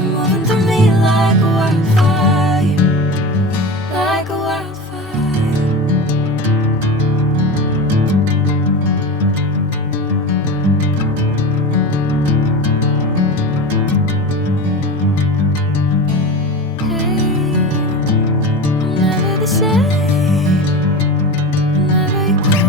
love moving through me like a wildfire, like a wildfire. Hey, I'm never the same, I'm never equal.